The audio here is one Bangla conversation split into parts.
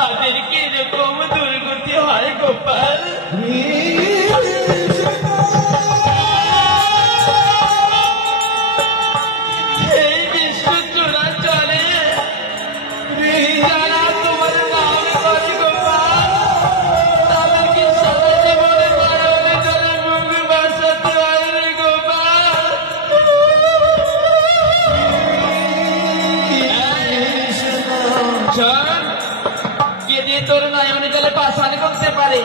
তাদের কিরকম দুর্গতি হয় গোপাল। এই বিশ্ব চূড়া চলে যারা তোমার নাম করে গোপাল, তাদেরকে সারা জীবনে মারণে জলে মুখ বাঁচাতে হয় রে গোপাল। কেঁদে তোর নয়নে জলে পাষাণ করতে পারে,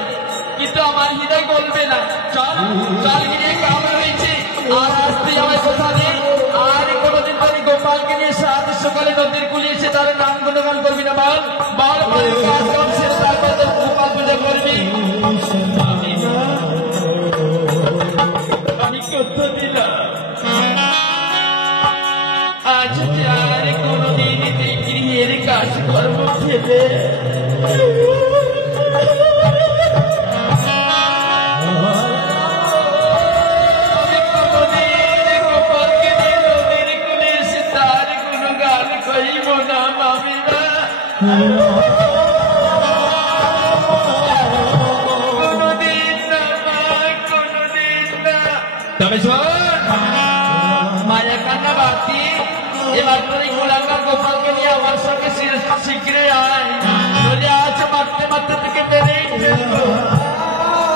কিন্তু আমার হৃদয় বলবে না। চল চল গিয়ে কাম রয়েছে, আর আসতে আমায় কোথা নেই। আর কোনোদিন তোর গোপালকে নিয়ে সাত সকালে নদীর কুলে এসে তার নাম গুণগান করবি না। বল বল বল কাজ কাম শেষ, তারপর তোর গোপাল পূজা করবি। আমি কথা দিলাম আজ আর কোনোদিন গৃহের কাজ কর্ম ফেলে গোপালকে নিয়ে নদীর কুলে এসে তার কোনো গান করিব না মামিরা। কোনোদিন না মা, কোনোদিন না। তবে শোন মায়া কান্না বাতি, এবার তোর গোলাঙ্গা গোপালকে নিয়ে আমার সঙ্গে শীঘ্রই আয়, বলে আজ মারতে মারতে তোকে মেরেই ফেলবো।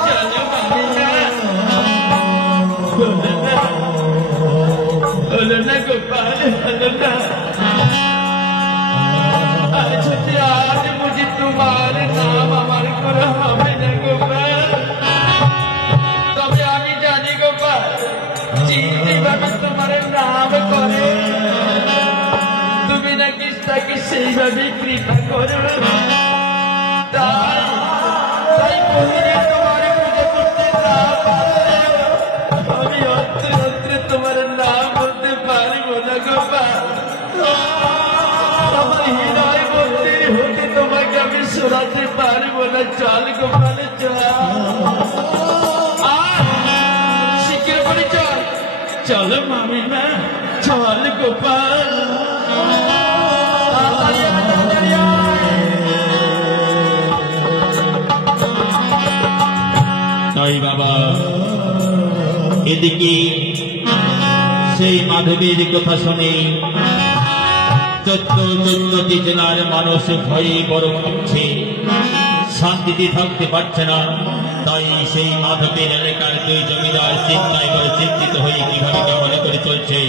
চলো মামিনা, হলো না গোপাল, হলো না। আজ আজ বুঝি তোমার নাম আমার করা হবে না গোপাল। তবে আমি জানি গোপাল, যেভাবে তোমার নাম করে তুমি নাকি তাকে সেইভাবে কৃপা করো। তাই তাই প্রতিদিন তোমার পুজো করতে না পারলে আমি অত্রে অত্রে তোমার নাম বলতে পারবো না গোপাল। আমার হৃদয় মন্দির হতে তোমাকে আমি শোনাতে পারবো না। চল গোপাল চল, শিখির বলে চল। চলো মামিনা, চল গোপাল। তাই বাবা এদিকে সেই মাধবীর কথা শুনে 14 জেলার মানুষ ভয়ে বড় কাঁপছে, শান্তিতে থাকতে পারছে না। তাই সেই মাধবের এলাকার 2 জমিদার চিন্তায় করে চিন্তিত হয়ে কিভাবে কেমন করে চলছে।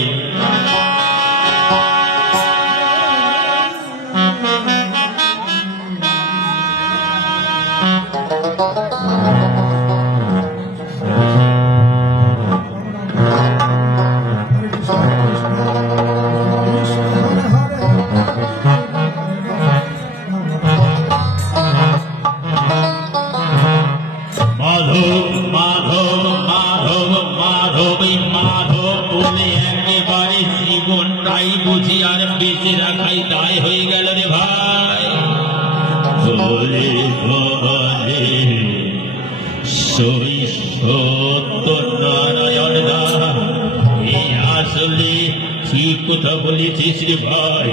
কথা বলেছিস রে ভাই,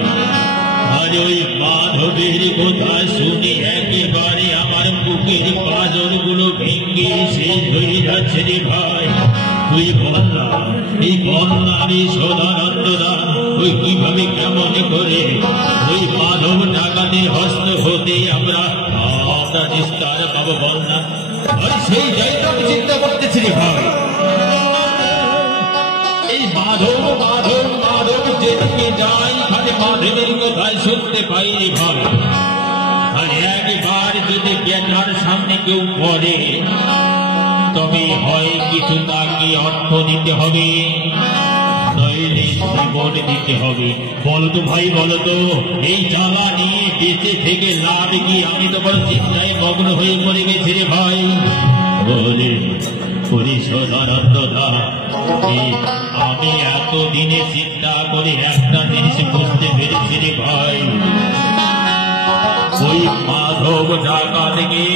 আর ওই মাধবের কথা শুনে একেবারে আমার বুকের পাঁজর গুলো ভেঙে শেষ হয়ে যাচ্ছে রে ভাই। তুই বললা এই বন্যারে সদানন্দ দা ওই কিভাবে কেমন করে ওই মাধব ডাকাতের হস্ত হতে আমরা নিস্তার পাবো বলনা। সেই জায়গা চিন্তা করতেছি রে ভাই। এই মাধব মাধব মাধব যেদিকে যাই খালি মাধবের কথায় শুনতে পাই রে ভাই। আর একবার যদি জ্ঞানার সামনে কেউ পড়ে তবে হয় কিছু তাকে অর্থ দিতে হবে, নইলে জীবন দিতে হবে। বলতো ভাই বলতো, এই জ্বালা নিয়ে বেঁচে থেকে লাভ কি? আমি তো বড় চিন্তায় মগ্ন হয়ে পড়ে গেছি রে ভাই। বলে পরিশোধানন্দা আমি এতদিনে চিন্তা করে একটা জিনিস বুঝতে পেরেছি রে ভাই। ওই মাধব ডাকাতকে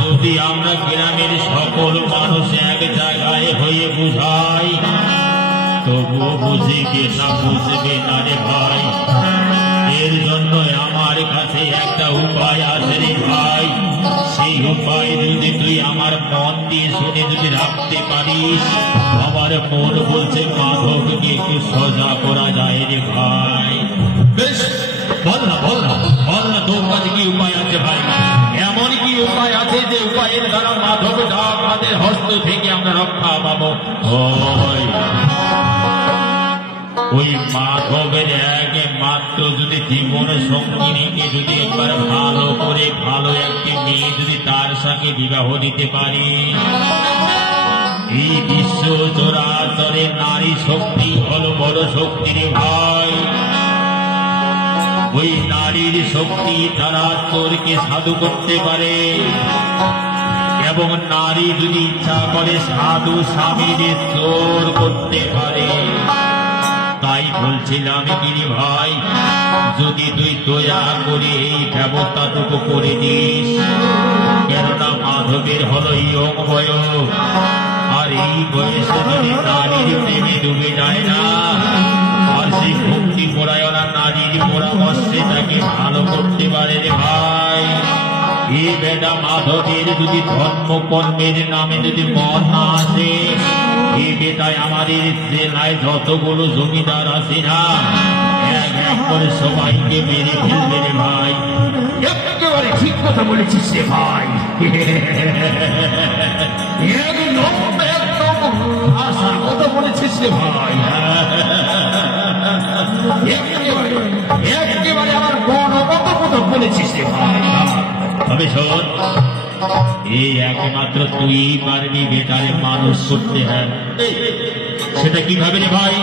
যদি আমরা গ্রামের সকল মানুষ এক জায়গায় হয়ে বুঝাই তবুও বুঝিবে না, বুঝবে না রে ভাই। এর জন্য আমার কাছে কাছে একটা উপায় আছে রে ভাই। সেই উপায় যদি তুই আমার মন দিয়ে শুনে যদি রাখতে পারিস, আমার মন বলছে মাধবকে একটু সোজা করা যায় রে ভাই। বেশ, বল না বল না বল না, তোর কাছে কি উপায় আছে ভাই? এমন কি উপায় আছে যে উপায়ের দ্বারা মাধব আমাদের হস্ত থেকে আমরা রক্ষা পাবো? ওই মাধবের এক মাত্র যদি জীবন সঙ্গিনীকে যদি একবার ভালো করে ভালো একটি মেয়ে যদি তার সঙ্গে বিবাহ দিতে পারি, এই বিশ্ব চরাচরে নারী শক্তি হলো বড় শক্তি রে ভাই। ওই নারীর শক্তি তারা চোরকে সাধু করতে পারে, এবং নারী যদি ইচ্ছা করে সাধু স্বামীদের চোর করতে পারে। তাই বলছিলাম কি ভাই, যদি তুই দয়া করে এই ব্যবস্থাটুকু করে দিস, কেননা মাধবের হলো ইয়ং বয়স, আর এই বয়সে যদি নারীর প্রেমে ডুবে যায় না, আর সেই ভক্তি পরায়ণা নারীর পরামর্শে তাকে ভালো করতে পারে রে ভাই। এই বেটা মাধবের যদি ধর্ম কর্মের নামে যদি মন না আসে, এই বেটায় আমাদের জেলায় যতগুলো জমিদার আছে না, এক এক করে সবাইকে মেরে ফেলবে রে ভাই। একেবারে ঠিক কথা বলেছিস রে ভাই, একদম আশার কথা বলেছিস রে ভাই। একেবারে আমার মনগত কথা বলেছিস রে ভাই। তবে শোন, এই একমাত্র তুই পারবি বেটারে মানুষ করতে। হ্যাঁ, সেটা কিভাবে রে ভাই?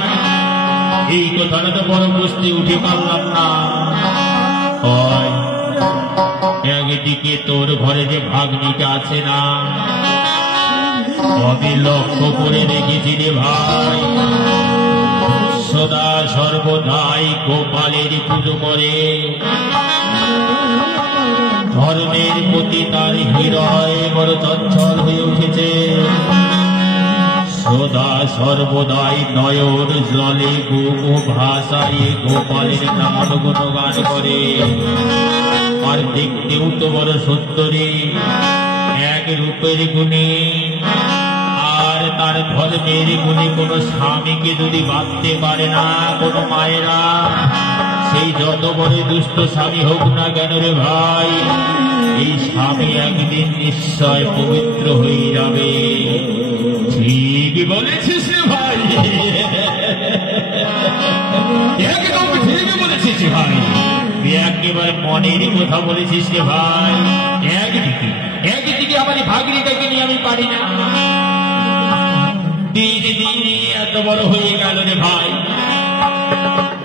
এই কথাটা তো বড় বুঝতে উঠে পারলাম না। একদিকে তোর ঘরে যে ভাগ্নিটা আছে না, আমি লক্ষ্য করে দেখেছি রে ভাই, সদা সর্বদাই গোপালের পুজো করে। ধর্মের প্রতি তার হৃদয় বড় চঞ্চল হয়ে উঠেছে। সদা সর্বদাই নয়ন জলে গো ভাষায় গোপালের নাম গুণগান করে। আর দেখতেও তো বড় সুন্দরী, এক রূপের গুণে, আর তার ধর্মের গুণে কোনো স্বামীকে যদি বাঁধতে পারে না কোনো মায়েরা, সেই যত বড় দুষ্ট স্বামী হোক না কেন রে ভাই, এই স্বামী একদিন নিশ্চয় পবিত্র হয়ে যাবে। ঠিক বলেছিস রে ভাই, একদম ঠিক বলেছিস ভাই, একেবারে মনের কথা বলেছিস রে ভাই। একদিকে আমার ভাগ্নিটাকে নিয়ে আমি পারি না, দিনে দিনে এত বড় হয়ে গেল রে ভাই।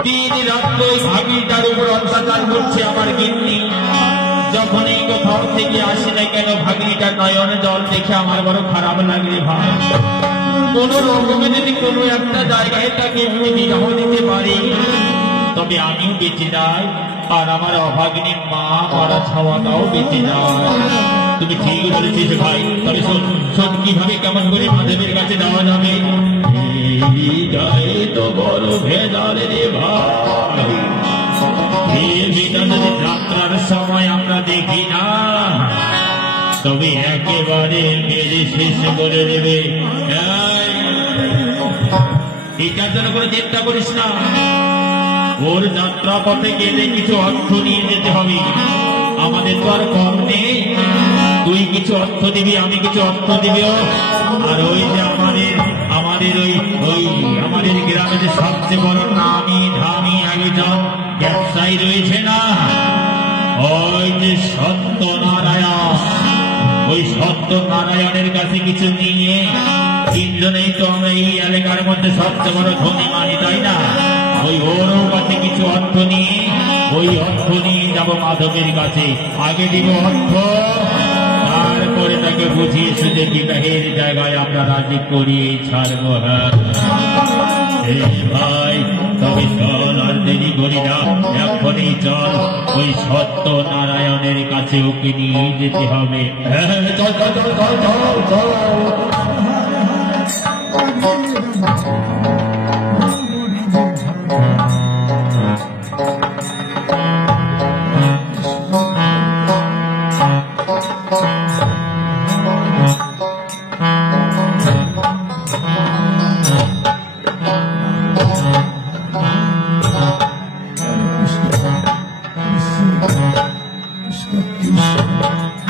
দিন রাত্র ভাগ্নিটার উপর অত্যাচার করছে আমার গিন্নি। যখন এই কোথাও থেকে আসে না কেন, ভাগ্নিটার নয়ন জল দেখে আমার বড় খারাপ লাগে রে ভাই। কোন রকমে যদি কোনো একটা জায়গায় তাকে বিবাহ দিতে পারি, তবে আমিও বেঁচে যাই, আর আমার অভাগিনীর মা মারা ছাওয়াটাও বেঁচে যায়। তুমি ঠিক বলেছিস ভাই। তবে শোন, কিভাবে কেমন করে মাধবের কাছে যাওয়া যাবে? তো বড় ভেদাল রে ভাই, যাত্রার সময় আমরা দেখি না, তবে একেবারে মেরে শেষ করে দেবে। এটার জন্য কোনো চিন্তা করিস না, ওর যাত্রা পথে গেলে কিছু অর্থ নিয়ে যেতে হবে। আমাদের তো আর কম নেই, তুই কিছু অর্থ দিবি, আমি কিছু অর্থ দিবি। আর ওই যে আমাদের আমাদের গ্রামে যে সবচেয়ে বড় নামি ধামি একজন ব্যবসায়ী রয়েছে না, ওই যে সত্যনারায়ণ, ওই সত্যনারায়ণের কাছে কিছু নিয়ে, তিনজনেই তো আমরা এই এলাকার মধ্যে সবচেয়ে বড় ধনী মানি, তাই না? ওই ওরও কাছে কিছু অর্থ নিয়ে, ওই অর্থ নিয়ে যাবো মাধবের কাছে। আগে দিব অর্থ, তারপরে তাকে বুঝিয়ে সুঝে বিবাহের জায়গায় আমরা রাজি করিয়ে ছাড়বো। হ্যাঁ ভাই, তবে চল, আর দেরি করি না, এখনই চল, ওই সত্যনারায়ণের কাছে ওকে নিয়ে যেতে হবে। হ্যাঁ, চল চল চল চল চল চল। কৃষ্ণ কৃষ্ণ